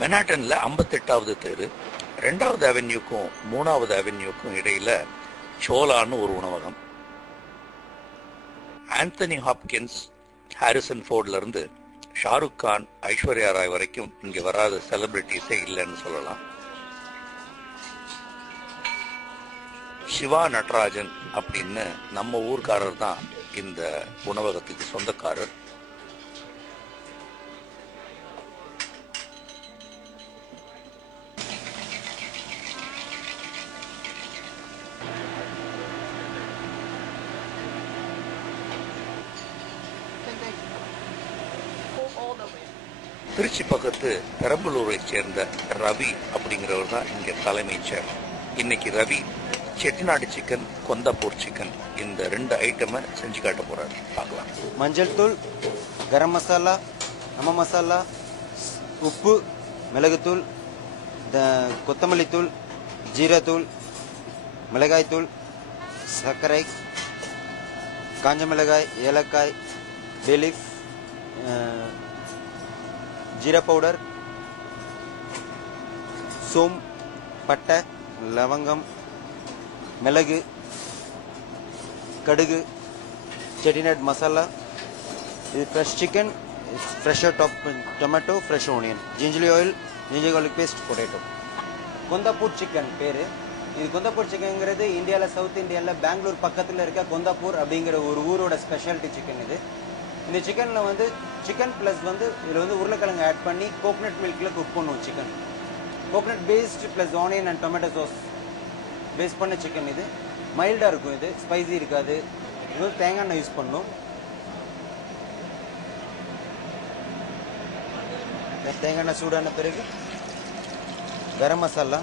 மெனாட்டனில் 58வது தெரு 2வது அவென்யூக்கும் 3வது அவென்யூக்கும் இடையில சோலான்னு ஒரு உணவகம். ஆந்தனி ஹாப்கின்ஸ், ஹாரிசன் ஃபோர்ட்ல இருந்து ஷாருக் கான், ஐஸ்வர்யா ராய் வரைக்கும் இங்க வராத செலிபிரிட்டிஸே இல்லைன்னு சொல்லலாம். சிவா நடராஜன் அப்படின்னு நம்ம ஊர்க்காரர் தான் இந்த உணவகத்துக்கு சொந்தக்காரர். திருச்சி பக்கத்து பெரம்பலூரை சேர்ந்த ரவி அப்படிங்கிறவர் தான் இங்க தலைமைச் செஃப். இன்னைக்கு ரவி செட்டிநாடு சிக்கன், கொந்தாப்பூர் சிக்கன் இந்த 2 ஐட்டமை செஞ்சு காட்ட போறாரு. பார்க்கலாம். மஞ்சள் தூள், கரம் மசாலா, நம்ம மசாலா, உப்பு, மிளகுத்தூள், கொத்தமல்லி தூள், ஜீரத்தூள், மிளகாய் தூள், சர்க்கரை, காஞ்ச மிளகாய், ஏலக்காய், பேலீஃப், ஜீரா பவுடர், சோம், பட்டை, லவங்கம், மிளகு, கடுகு, செட்டிநாடு மசாலா. இது ஃப்ரெஷ் சிக்கன், ஃப்ரெஷ்ஷாக tomato, fresh onion, ginger oil, ginger garlic paste, potato. Kondapur chicken பேர். இது கொந்தாப்பூர் சிக்கனுங்கிறது இந்தியாவில், சவுத் இந்தியாவில் பெங்களூர் பக்கத்தில் இருக்க கொந்தாப்பூர் அப்படிங்கிற ஒரு ஊரோட ஸ்பெஷாலிட்டி சிக்கன் இது. இந்த சிக்கனில் வந்து சிக்கன் ப்ளஸ் வந்து இதில் வந்து உருளைக்கிழங்கு ஆட் பண்ணி கோகனட் மில்கில் குக் பண்ணுவோம். Chicken coconut paste plus onion and tomato sauce base பண்ண சிக்கன். இது மைல்டாக இருக்கும், இது ஸ்பைசி இருக்காது. இது வந்து தேங்காய் எண்ணெய் யூஸ் பண்ணணும். தேங்காய் எண்ணெய் சூடான பிறகு கரம் மசாலா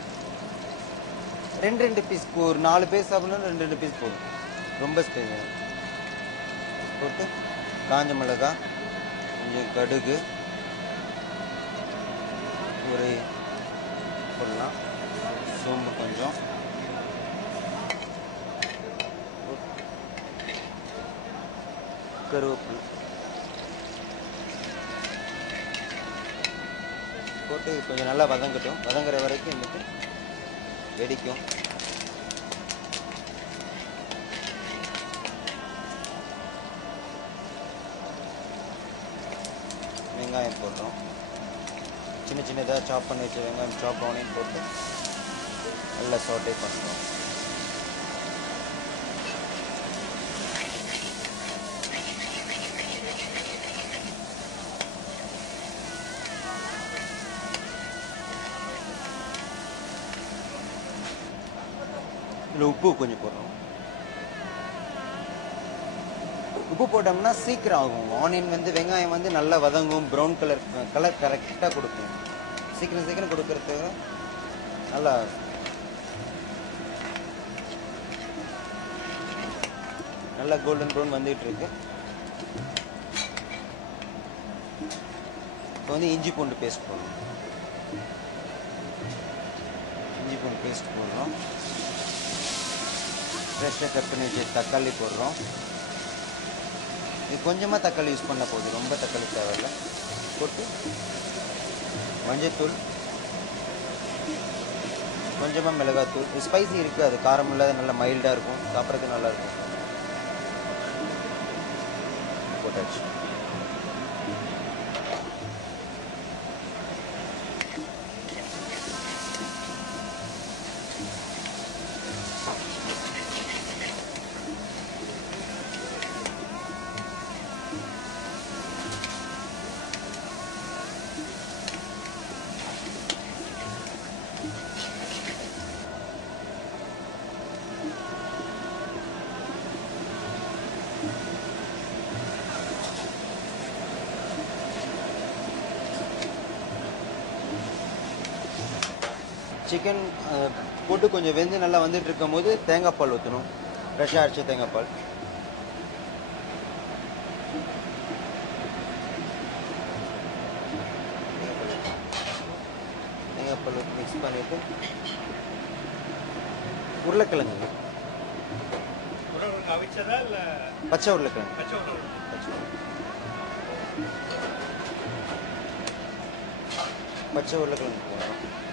2 பீஸ், ஒரு 4 பீஸ் சாப்பிடணும், 2 பீஸ் போதும், ரொம்ப ஸ்பைசி போட்டு காஞ்ச மிளகாய், கொஞ்சம் கடுகு, ஒரு போடலாம், சோம்பு கொஞ்சம், கருவேப்பிலை போட்டு கொஞ்சம் நல்லா வதங்கட்டும். வதங்குற வரைக்கும் வந்துட்டு வெடிக்கும். வெங்காயம் போடுறோம். சின்ன சின்னதாக சாப் பண்ணி வச்ச வெங்காயம், சாப் ஆனியன் போட்டு நல்லா சாட்டே பண்ணுறோம். இதில் உப்பு கொஞ்சம் போடுறோம். உப்பு போட்டோம்னா சீக்கிரம் ஆகும். ஆனியன் வந்து வெங்காயம் வந்து நல்லா வதங்கும், ப்ரௌன் கலர் கரெக்டாக கொடுக்கும். சீக்கிரம் கொடுக்கறதுக்கு நல்லா கோல்டன் ப்ரௌன் வந்துட்டு இருக்கு. இப்போ வந்து இஞ்சி பூண்டு பேஸ்ட் போடுறோம். இஞ்சி பூண்டு பேஸ்ட் போடுறோம். ஃப்ரெஷ்ஷாக கட் பண்ணி வச்சு தக்காளி போடுறோம். இது கொஞ்சமாக தக்காளி யூஸ் பண்ண போகுது, ரொம்ப தக்காளி தேவையில்லை. போட்டு மஞ்சத்தூள், கொஞ்சமாக மிளகாத்தூள். இது ஸ்பைசி இருக்குது, அது காரம் இல்லாத நல்லா மைல்டாக இருக்கும், சாப்பிட்றதுக்கு நல்லாயிருக்கும். போட்டாச்சு. சிக்கன் போட்டு கொஞ்சம் வெந்து நல்லா வந்துட்டு இருக்கும் போது தேங்காய் பால் ஊற்றணும். ஃப்ரெஷ்ஷாக அரைச்ச தேங்காய் பால். தேங்காய் பால் மிக்ஸ் பண்ணிட்டு உருளைக்கிழங்கு, பச்சை உருளைக்கிழங்கு பச்சை உருளைக்கிழங்கு போடுறோம்.